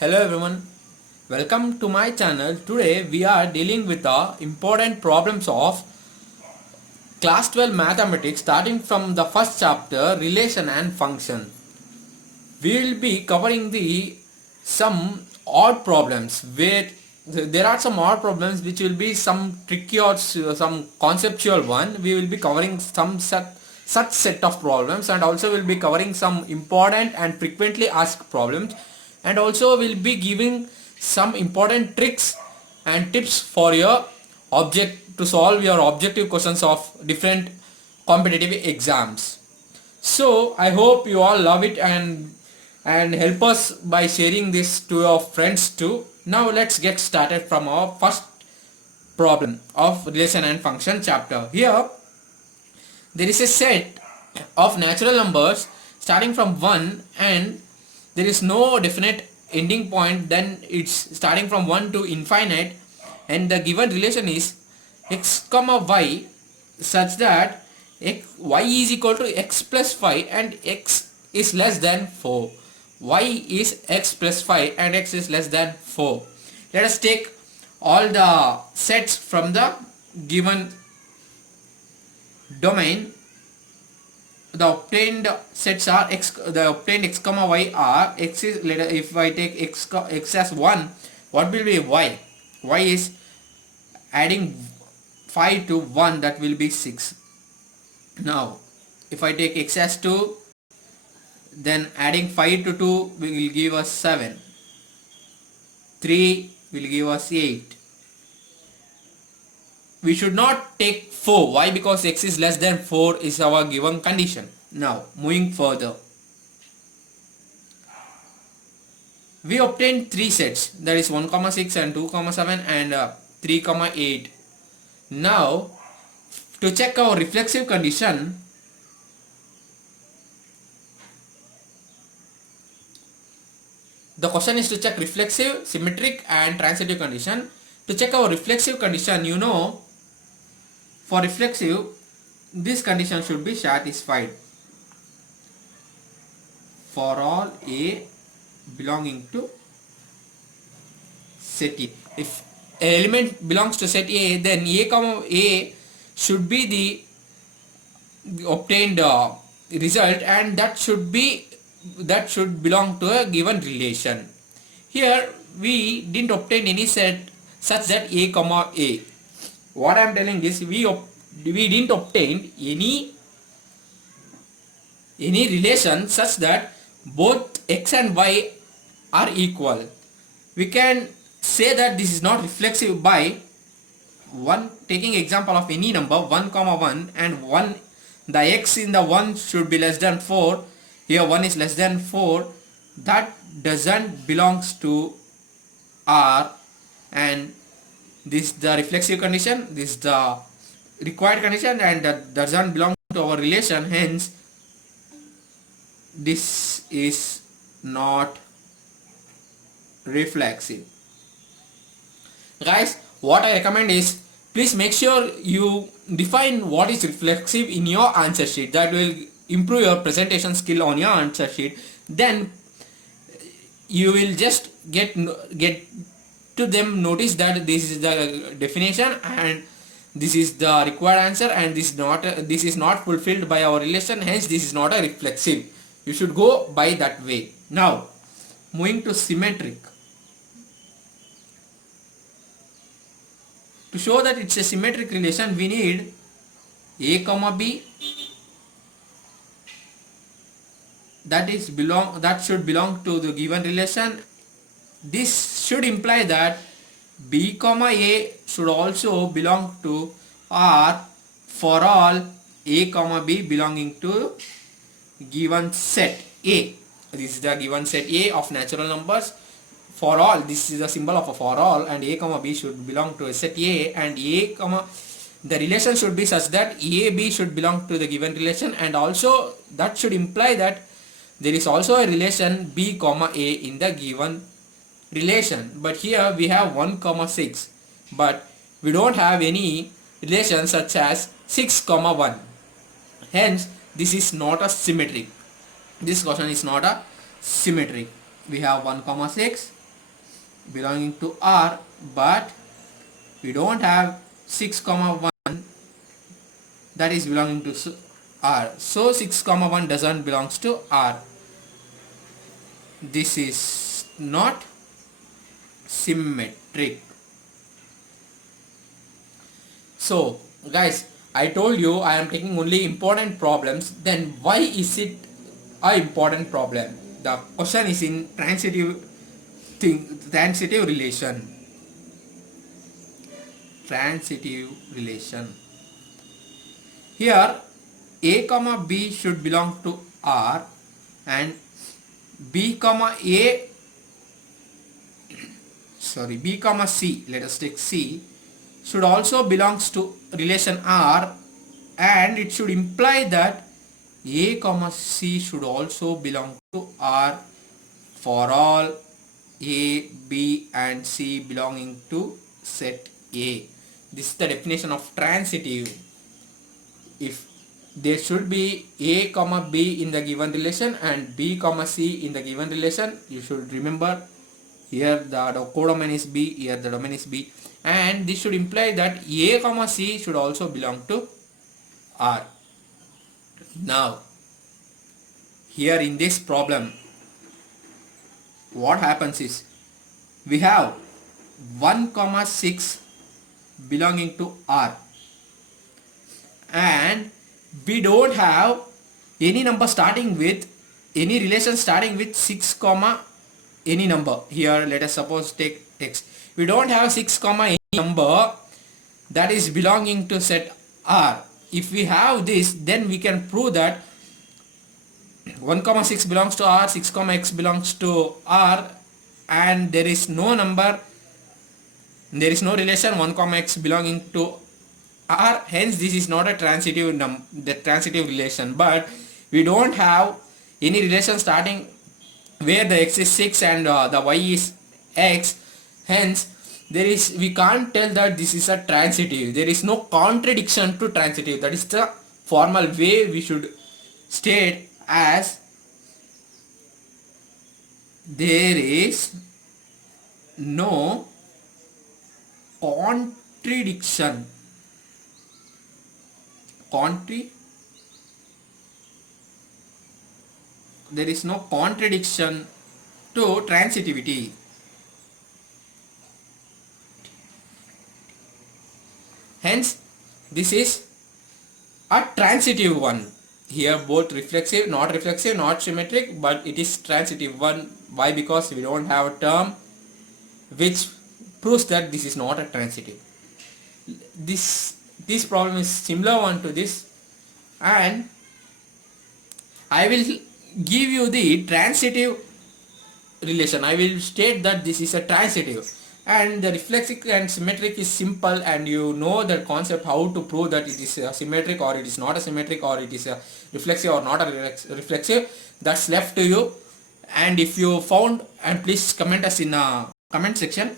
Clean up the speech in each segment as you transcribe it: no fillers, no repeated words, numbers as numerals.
Hello everyone, welcome to my channel. Today we are dealing with the important problems of class 12 mathematics starting from the first chapter relation and function. We will be covering the some odd problems where there are some odd problems which will be some tricky or some conceptual one. We will be covering some such set of problems, and also will be covering some important and frequently asked problems, and also will be giving some important tricks and tips for your object to solve your objective questions of different competitive exams. So I hope you all love it and help us by sharing this to your friends too. Now let's get started from our first problem of relation and function chapter. Here there is a set of natural numbers starting from 1 and there is no definite ending point, then it's starting from 1 to infinite, and the given relation is x comma y such that y is equal to x plus 5 and x is less than 4. Y is x plus 5 and x is less than 4. Let us take all the sets from the given domain. The obtained sets are the obtained x comma y are x is, if I take x as 1, what will be y? Y is adding 5 to 1, that will be 6. Now if I take x as 2, then adding 5 to 2 will give us 7. 3 will give us 8. We should not take 4. Why? Because x is less than 4 is our given condition. Now moving further, we obtained 3 sets, that is 1 comma 6 and 2 comma 7 and 3 comma 8. Now to check our reflexive condition, the question is to check reflexive, symmetric and transitive condition. To check our reflexive condition, for reflexive, this condition should be satisfied for all A belonging to set A. If an element belongs to set A, then A comma A should be the obtained result, and that should belong to a given relation. Here we didn't obtain any set such that A comma A. What I am telling is we didn't obtain any relation such that both x and y are equal. We can say that this is not reflexive by taking example of any number 1 comma 1 and 1, the x in the 1 should be less than 4. Here 1 is less than 4. That doesn't belongs to R, and this is the reflexive condition, this is the required condition, and that doesn't belong to our relation. Hence this is not reflexive. Guys, what I recommend is, please make sure you define what is reflexive in your answer sheet. That will improve your presentation skill on your answer sheet. Then you will just get to them notice that this is the definition and this is the required answer, and this is not fulfilled by our relation. Hence this is not a reflexive. You should go by that way. Now moving to symmetric. To show that it's a symmetric relation, we need A comma B that should belong to the given relation. This should imply that B comma A should also belong to R for all A comma B belonging to given set A. This is the given set A of natural numbers. For all, this is the symbol of a for all, and A comma B should belong to a set A, and the relation should be such that A B should belong to the given relation, and also that should imply that there is also a relation B comma A in the given relation. But here we have 1 comma 6, but we don't have any relation such as 6 comma 1. Hence this is not a symmetric. This question is not a symmetric. We have 1 comma 6 belonging to R, but we don't have 6 comma 1 that is belonging to R. So 6 comma 1 doesn't belongs to R. This is not symmetric. So guys, I told you I am taking only important problems. Then why is it a important problem? The question is in transitive relation. Transitive relation. Here A comma B should belong to R and B comma C, let us take C, should also belongs to relation R, and it should imply that A comma C should also belong to R for all A, B and C belonging to set A. This is the definition of transitive. If there should be A comma B in the given relation and B comma C in the given relation, you should remember here the codomain is B, here the domain is B, and this should imply that A comma C should also belong to R. Now here in this problem what happens is we have 1 comma 6 belonging to R and we don't have any number starting with any relation starting with 6 comma any number. Here let us suppose take X. We don't have 6 comma any number that is belonging to set R. If we have this, then we can prove that 1 comma 6 belongs to R, 6 comma X belongs to R, and there is no relation 1 comma X belonging to R. Hence this is not a transitive relation. But we don't have any relation starting where the X is 6 and the Y is X. Hence we can't tell that this is a transitive. There is no contradiction to transitive. That is the formal way we should state, as there is no contradiction. There is no contradiction to transitivity. Hence this is a transitive one. Here both reflexive, not symmetric, but it is transitive one. Why? Because we don't have a term which proves that this is not a transitive. This problem is similar one to this, and I will give you the transitive relation. I will state that this is a transitive, and the reflexive and symmetric is simple, and you know the concept how to prove that it is a symmetric or it is not a symmetric, or it is a reflexive or not a reflexive. That's left to you, and if you found, and please comment us in a comment section.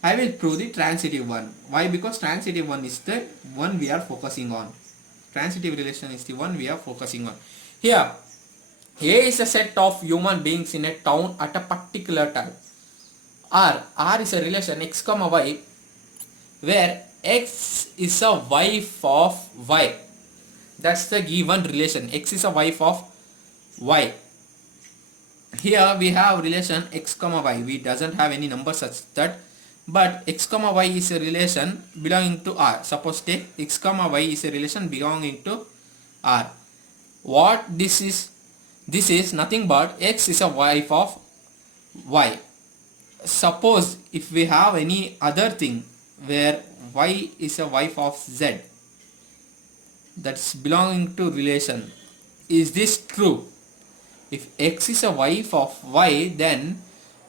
I will prove the transitive one. Why? Because transitive one is the one we are focusing on. Transitive relation is the one we are focusing on. Here A is a set of human beings in a town at a particular time. R is a relation X comma Y where X is a wife of Y. That's the given relation. X is a wife of Y. Here we have relation X comma Y. We doesn't have any number such that, but X comma Y is a relation belonging to R. Suppose take X comma Y is a relation belonging to R. What this is? This is nothing but X is a wife of Y. Suppose if we have any other thing where Y is a wife of Z, that's belonging to relation. Is this true? If X is a wife of Y, then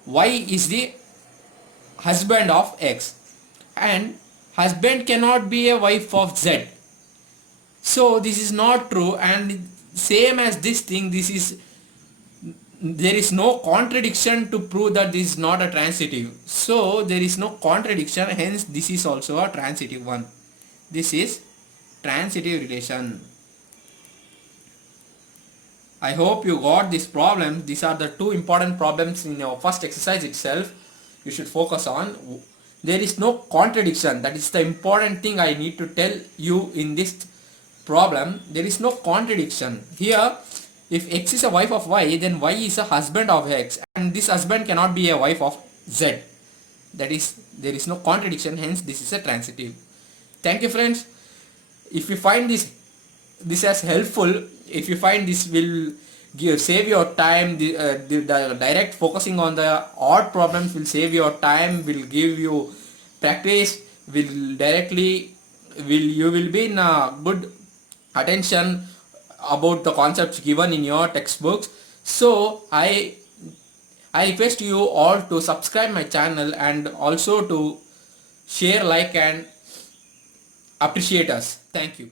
Y is the husband of X, and husband cannot be a wife of Z. So this is not true, and same as this thing, there is no contradiction to prove that this is not a transitive. So there is no contradiction, hence this is also a transitive one. This is transitive relation. I hope you got this problem. These are the two important problems in your first exercise itself. you should focus on. There is no contradiction. That is the important thing I need to tell you in this problem. There is no contradiction here. If X is a wife of Y, then Y is a husband of X, and this husband cannot be a wife of Z. That is, there is no contradiction, hence this is a transitive. Thank you friends. If you find this as helpful, if you find this will save your time, the direct focusing on the odd problems will save your time, will give you practice, will directly, you will be in a good attention about the concepts given in your textbooks. So I request you all to subscribe my channel and also to share, like and appreciate us. Thank you.